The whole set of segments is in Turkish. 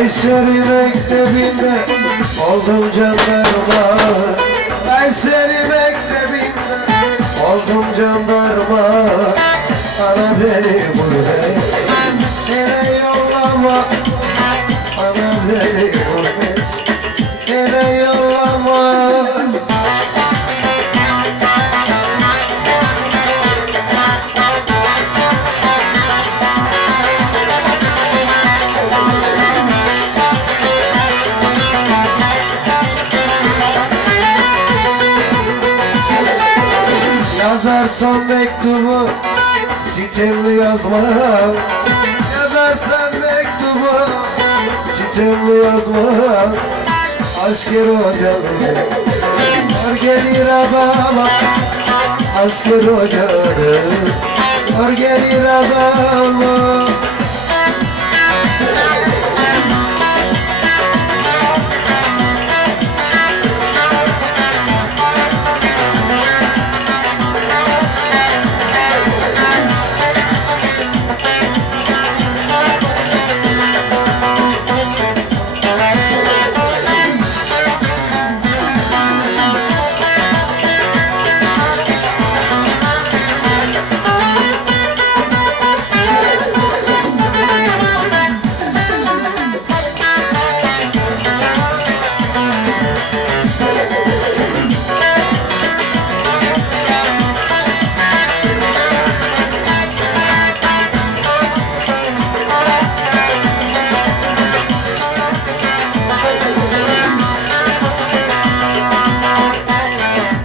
Kayseri mektebinde oldum jandarma. Kayseri mektebinde oldum jandarma. Ana beni buraya yine yollama. Ana beni buraya yine yollama. Yazarsan mektubu sitemli yazma. Yazarsan mektubu sitemli yazma. Asker hocanı zor gelir adama. Asker hocanı zor gelir adama.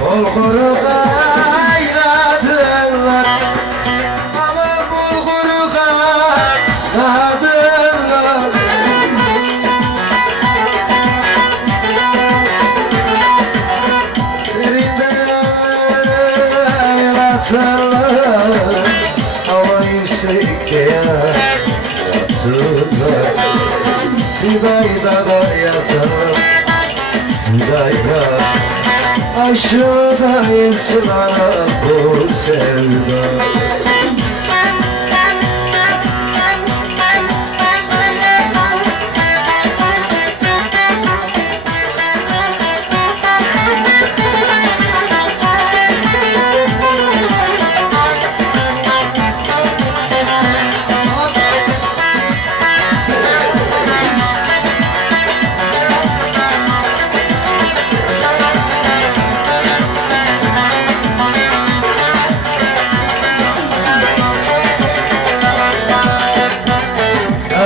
Bulguru kaynatırlar, aman bulguru kaynatırlar. Serinde yaylatırlar, hava yüksekte yatırlar. Fidayda da yazarlar, fidayda aşıda insana bu sevda.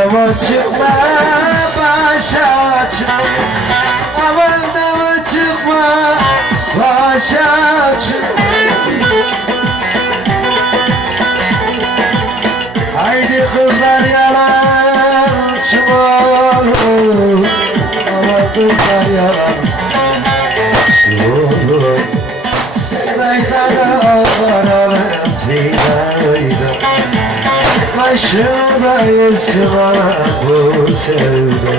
Aman çıkma başa çık, aman da mı çıkma başa çık. Haydi kızlar yalan çıkar, aman kızlar yalan çıkar. Dayda da varalım fidayda, başımda esma bu sevda.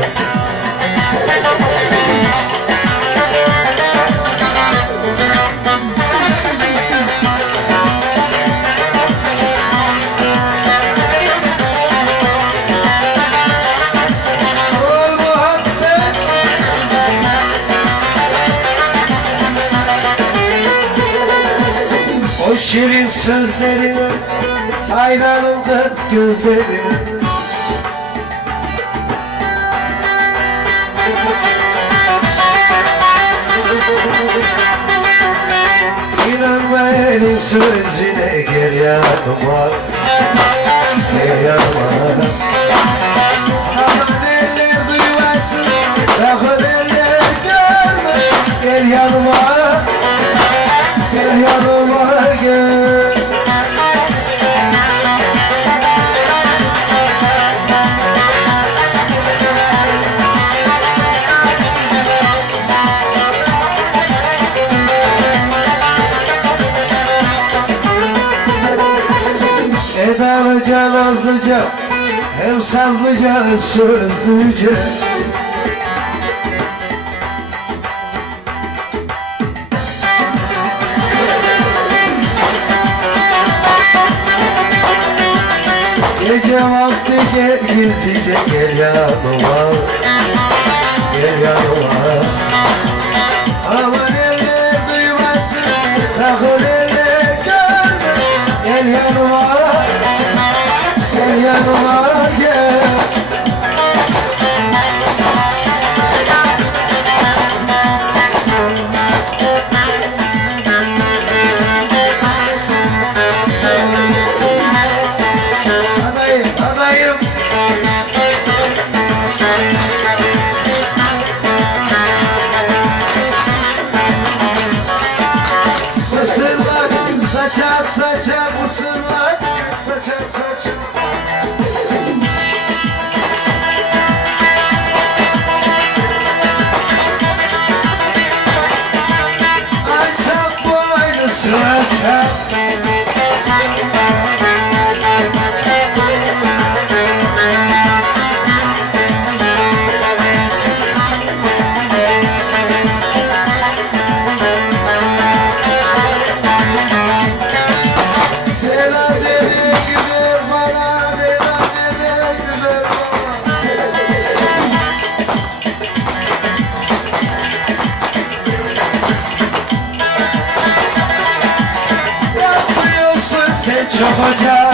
O şirin sözlerine hayranım kız gözlerine. İnanma elin sözüne, gel yanıma, gel yanıma. Aman eller duymasın, sakın eller görme. Gel yanıma, gel yanıma gel. Edalıca, nazlıca, hem sazlıca, sözlüce. Gece vakti gel gizlice gel yanıma, gel yanıma. Aman eller duymasın, sakın eller görme. Gel yanıma, gel yanıma gel. Adayım, mısırlar, saçak saçak mısırlar, saçak saçak. Alçak boynu saçak. Sen çok hoca.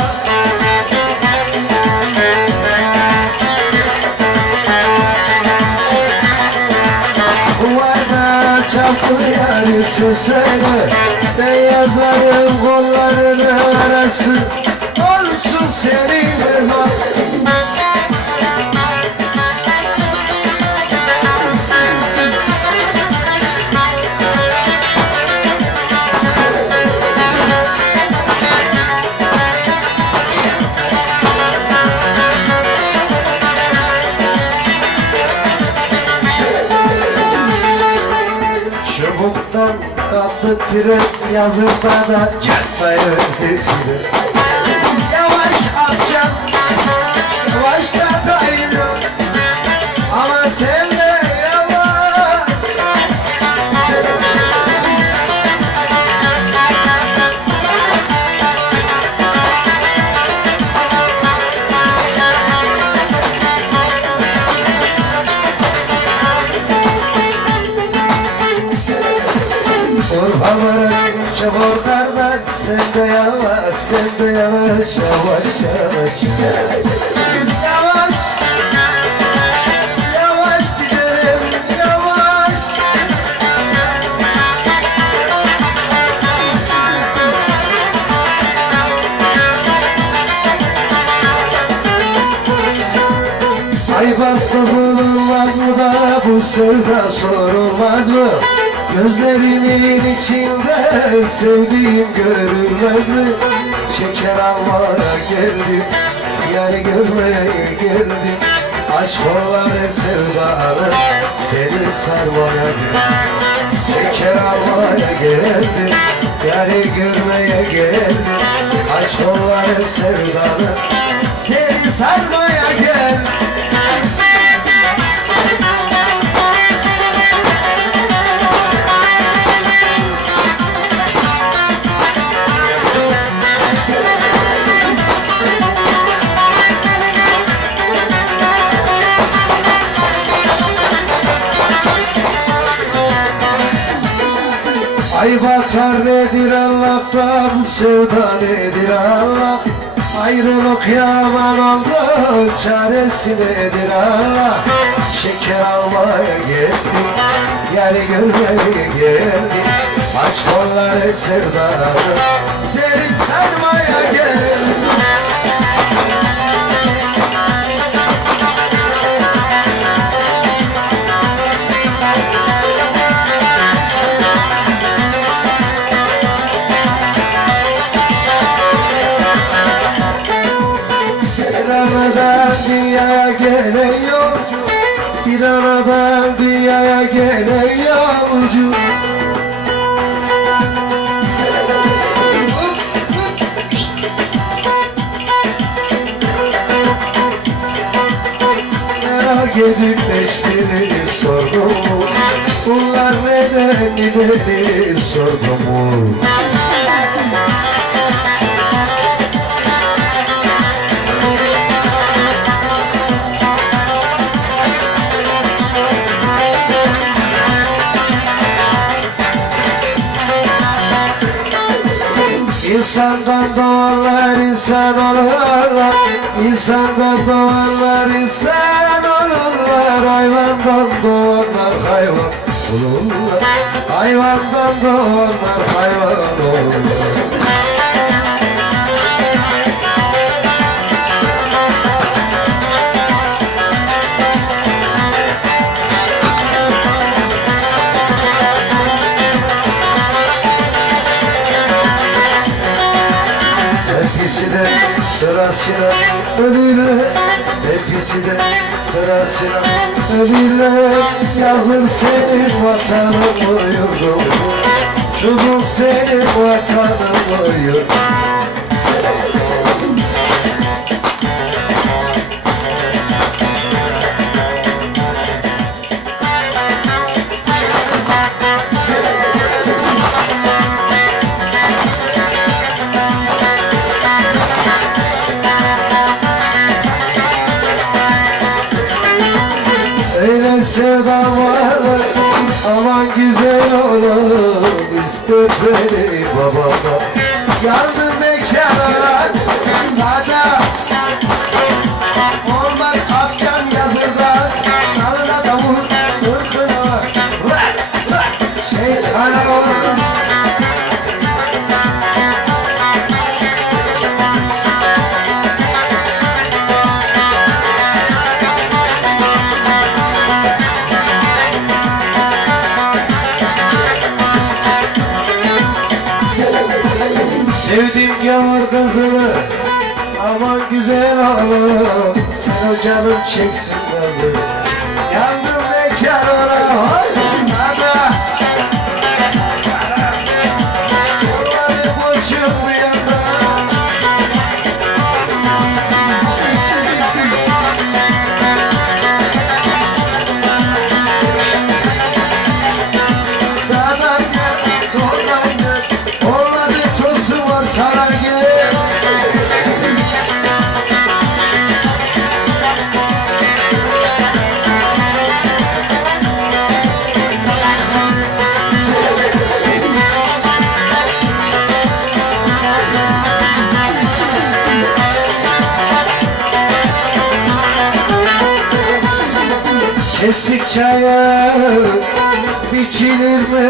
Duvarda çapkıyarsın seni, ben yazarım kollarının arası, olsun senin ezan. Çubuktan kalktı tren, yazında da çatlayı tren. Yavaş amcam, yavaş da dayım, ama sen de yavaş. Urfalara çabuk kardeş, sen de yavaş, sen de yavaş, yavaş, yavaş. Yavaş, yavaş gidelim, yavaş. Aybatlı bulunmaz mı da bu sevda sorulmaz mı? Gözlerimin içinde sevdiğim görülmez mi? Şeker almaya geldim, yani görmeye geldim. Aç kolları sevdalı, seni sarmaya geldim. Şeker almaya geldim, yani görmeye geldim. Aç kolları sevdalı, seni sarmaya geldim. Ay batar nedir Allah'ta, bu sevda nedir Allah? Ayrılık yaman oldu, çaresi nedir Allah? Şeker almaya geldim, yani görmeye geldim. Aç kolları sevdalı, seni sarmaya geldim. Dünyaya gelen yolcu, bir anadan dünyaya gelen yolcu. Merak edip hiçbirini sordum mu? Bunlar neden gideni sordum mu? İnsandan doğarlar insan olurlar, İnsandan doğarlar insan olurlar, hayvandan doğarlar hayvan olurlar, hayvandan doğarlar hayvan olurlar. Hepsi de sırasıyla ölüler, hepsi de sırasıyla ölüler. Yazır senin vatanın yurdun, çubuk senin vatanın yurdun. Öyle sevdam var, aman güzel olur, ister beni babama. Yardım bekara, sada olmak amcam yazırda, dalına davul, ırkına var, şeytana olur. Sevdim gavur kızını, aman güzel olur, sen o canım çeksin kızı. Yandım bekar ola, sana olmadı koçum bu yana. Sağdan gel, soldan gel, olmadı tosun ortana gel. Kesik çaya biçilir mi?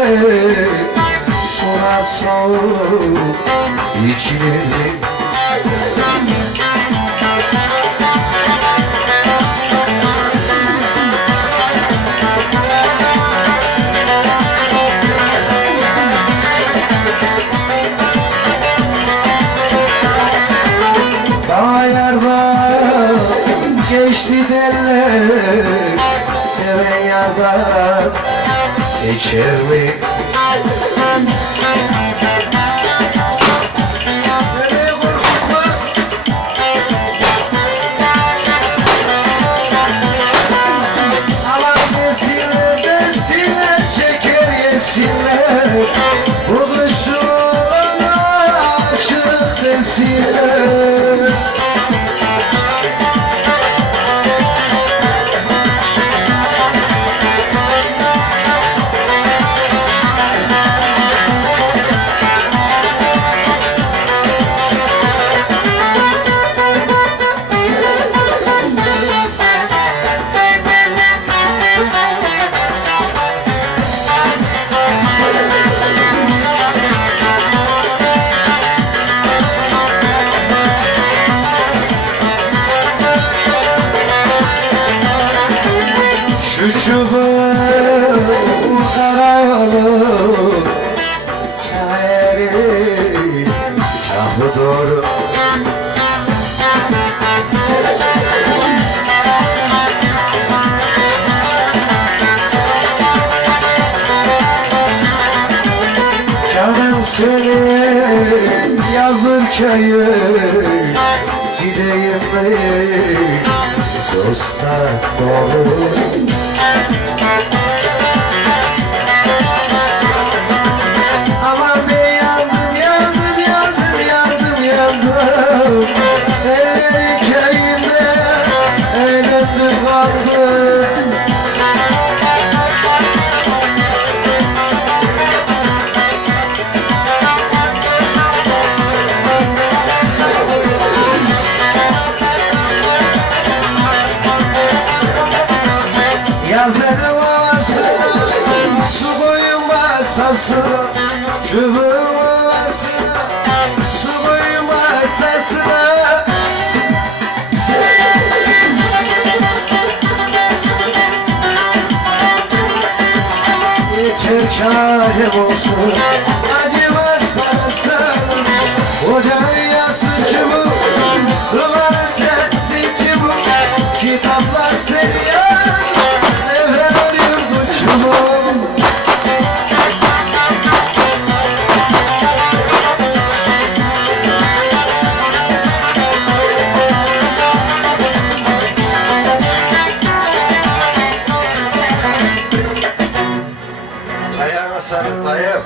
Sonra soğuk içilir mi? Dağ yardan geçti derler, seven yardan geçer mi? Beni korkutma. Aman desinler, desinler, şeker yesinler, bu kuşun aşık desinler. Şu çubuğun karayolu kâheri kâhı doğru. Canım seni yazır köyü, gideyim mi dosta doğru. Aman ben yandım, yandım, yandım, yandım, yandım. Elleri köyünde eğlendim kaldım. masasına, çubuğuna, su koyma esasına. Yeter çarem olsun, acımaz parası. Ocağın yası çubuk, duvarın tersi çubuk. Kitaplar seni yaz, evren arıyordu çubuk. Ayağına sarıl dayım.